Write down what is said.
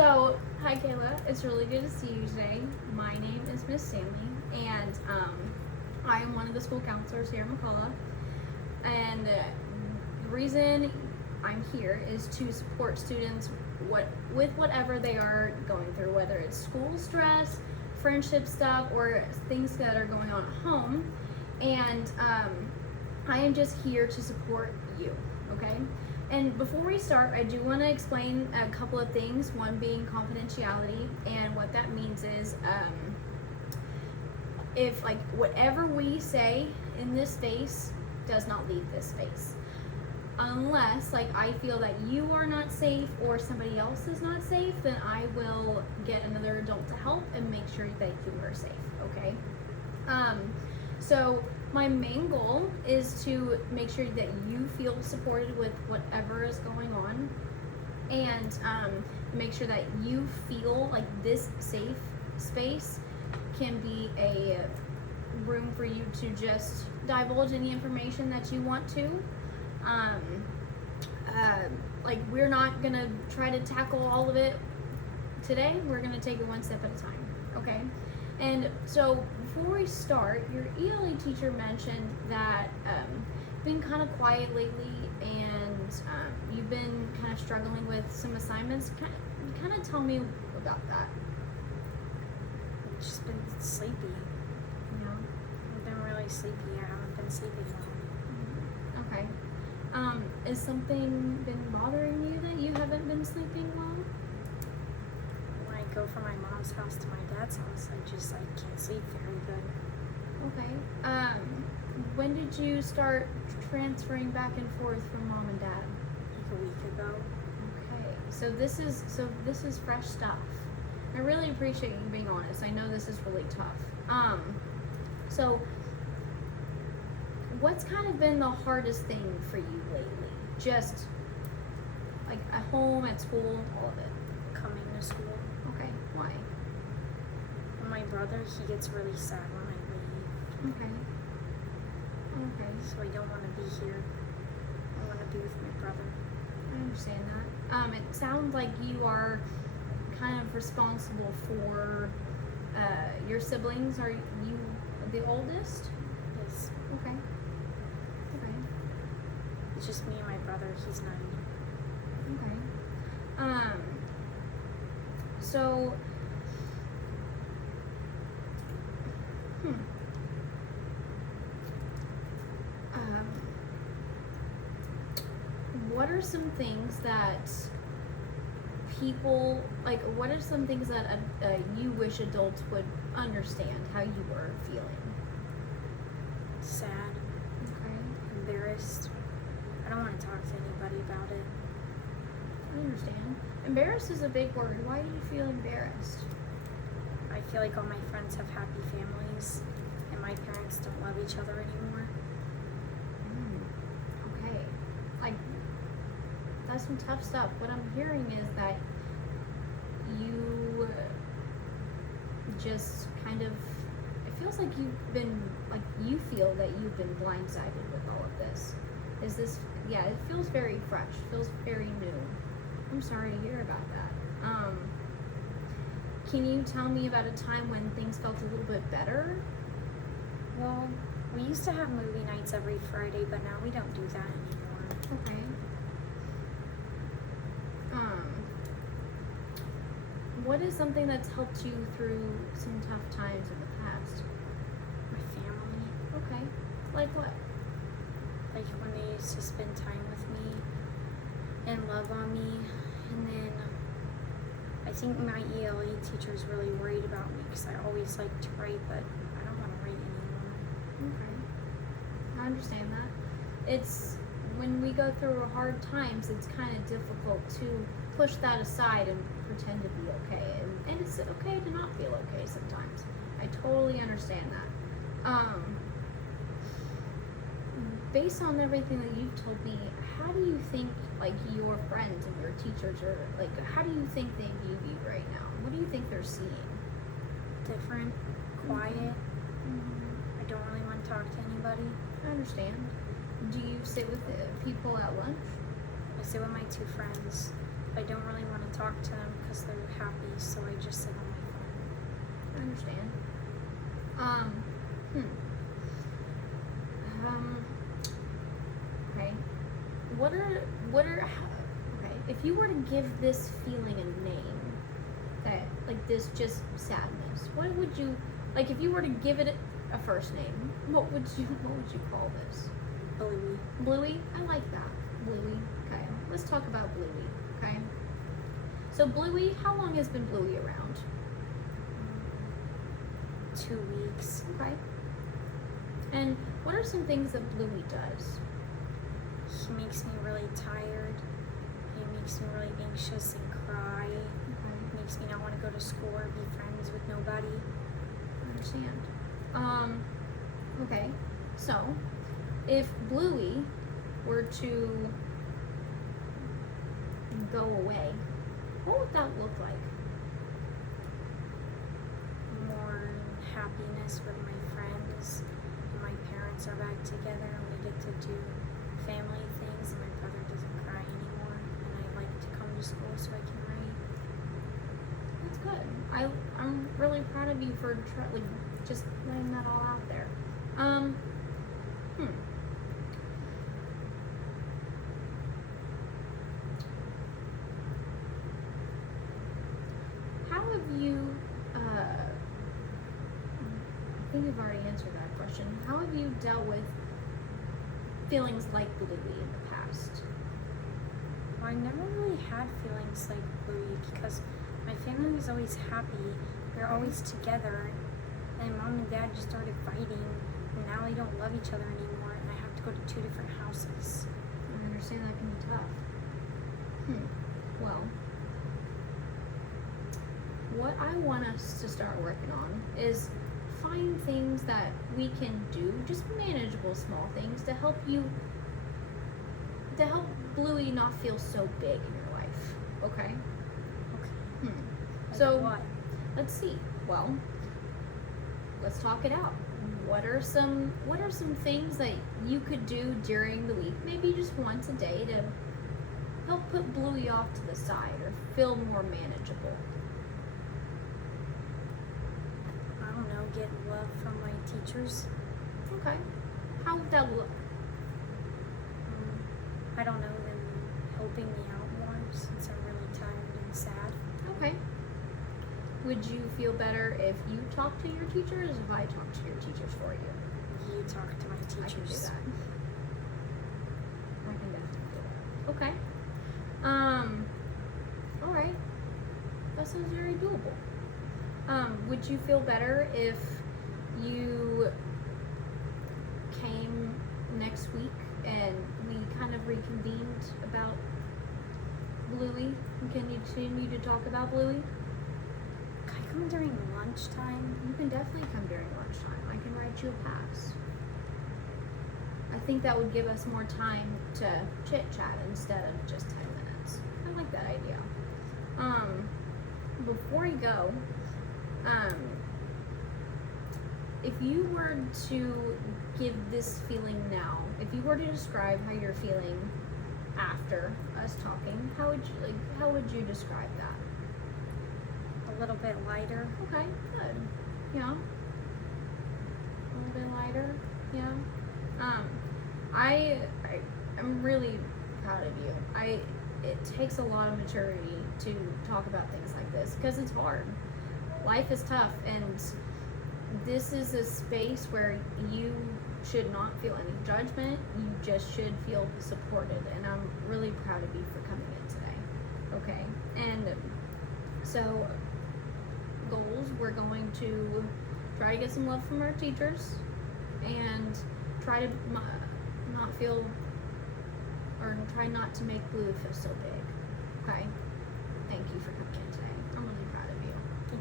So, hi Kayla. It's really good to see you today. My name is Miss Sammy, and I am one of the school counselors here at McCullough. And the reason I'm here is to support students with whatever they are going through, whether it's school stress, friendship stuff, or things that are going on at home. And I am just here to support you, okay? And before we start, I do want to explain a couple of things, one being confidentiality, and what that means is if like whatever we say in this space does not leave this space. Unless like I feel that you are not safe or somebody else is not safe, then I will get another adult to help and make sure that you are safe, okay? So my main goal is to make sure that you feel supported with whatever is going on, and make sure that you feel like this safe space can be a room for you to just divulge any information that you want to. Like we're not gonna try to tackle all of it today. We're gonna take it one step at a time, okay? And so before we start, your ELA teacher mentioned that you've been kind of quiet lately, and you've been kind of struggling with some assignments. Kind of tell me about that. I've just been sleepy. Yeah. I've been really sleepy. I haven't been sleeping well. Okay. Is something been bothering you that you haven't been sleeping well? When I go from my mom's house to my dad's house, I just can't sleep very good. Okay. When did you start transferring back and forth from mom and dad? Like a week ago. Okay. So this is fresh stuff. I really appreciate you being honest. I know this is really tough. So what's kind of been the hardest thing for you lately? Just like at home, at school, all of it. Coming to school. Okay. Why? My brother, he gets really sad when I leave. Okay. Okay. So I don't want to be here. I want to be with my brother. I understand that. It sounds like you are kind of responsible for your siblings. Are you the oldest? Yes. Okay. Okay. It's just me and my brother. He's 9. Okay. So, what are some things that people, like, what are some things that you wish adults would understand how you were feeling? Sad. Okay. Embarrassed. I don't want to talk to anybody about it. I understand. Embarrassed is a big word. Why do you feel embarrassed? I feel like all my friends have happy families, and my parents don't love each other anymore. Okay. Like, that's some tough stuff. What I'm hearing is that you just kind of, it feels like you've been, like you feel that you've been blindsided with all of this. Is this, yeah, it feels very fresh, feels very new. I'm sorry to hear about that. Can you tell me about a time when things felt a little bit better? Well, we used to have movie nights every Friday, but now we don't do that anymore. Okay. What is something that's helped you through some tough times in the past? My family. Okay. Like what? Like when they used to spend time with me and love on me. And then I think my ELA teacher is really worried about me because I always like to write, but I don't want to write anymore. Okay. I understand that. It's when we go through hard times, it's kind of difficult to push that aside and pretend to be okay. And it's okay to not feel okay sometimes. I totally understand that. Based on everything that you've told me, how do you think like your friends and your teachers are like? How do you think they view you right now? What do you think they're seeing? Different, quiet. I don't really want to talk to anybody. I understand. Do you sit with the people at lunch? I sit with my 2 friends. I don't really want to talk to them because they're happy, so I just sit on my phone. I understand. Okay. Okay, if you were to give this feeling a name, that, like, this just sadness, what would you, like, if you were to give it a first name, what would you call this? Bluey. Bluey? I like that. Bluey. Okay. Let's talk about Bluey. Okay. So Bluey, how long has been Bluey around? 2 weeks. Okay. And what are some things that Bluey does? He makes me really tired. He makes me really anxious and cry. Okay. He makes me not want to go to school or be friends with nobody. I understand. Okay. So, if Bluey were to go away, what would that look like? More happiness with my friends. And my parents are back together and we get to do family things, and my brother doesn't cry anymore, and I like to come to school so I can write. That's good. I'm really proud of you for just letting that all out there. How have you? I think you've already answered that question. How have you dealt with feelings like Bluey in the past? Well, I never really had feelings like Bluey because my family was always happy. We were always together, and mom and dad just started fighting, and now they don't love each other anymore, and I have to go to 2 different houses. I understand that can be tough. Well, what I want us to start working on is find things that we can do, just manageable small things to help Bluey not feel so big in your life. Okay? Okay. Like So what? let's see. Well, let's talk it out. What are some things that you could do during the week, maybe just once a day, to help put Bluey off to the side or feel more manageable? I don't know, get love from my teachers. Okay. How would that look? I don't know, them helping me out more since I'm really tired and sad. Okay. Would you feel better if you talk to your teachers, or if I talk to your teachers for you? You talk to my I can do teachers. that. I can definitely do that. Okay. All right. That sounds very doable. Would you feel better if you came next week and we kind of reconvened about Bluey and continue to talk about Bluey? Can I come during lunchtime? You can definitely come during lunchtime. I can write you a pass. I think that would give us more time to chit chat instead of just 10 minutes. I like that idea. Before you go, if you were to give this feeling now, if you were to describe how you're feeling after us talking, how would you describe that? A little bit lighter. Okay, good. Yeah. A little bit lighter. Yeah. I'm really proud of you. It takes a lot of maturity to talk about things like this because it's hard. Life is tough, and this is a space where you should not feel any judgment. You just should feel supported, and I'm really proud of you for coming in today. Okay, and so goals, we're going to try to get some love from our teachers and try to not feel, or try not to make Blue feel so big. Okay, thank you for coming in today. I'm really proud of you.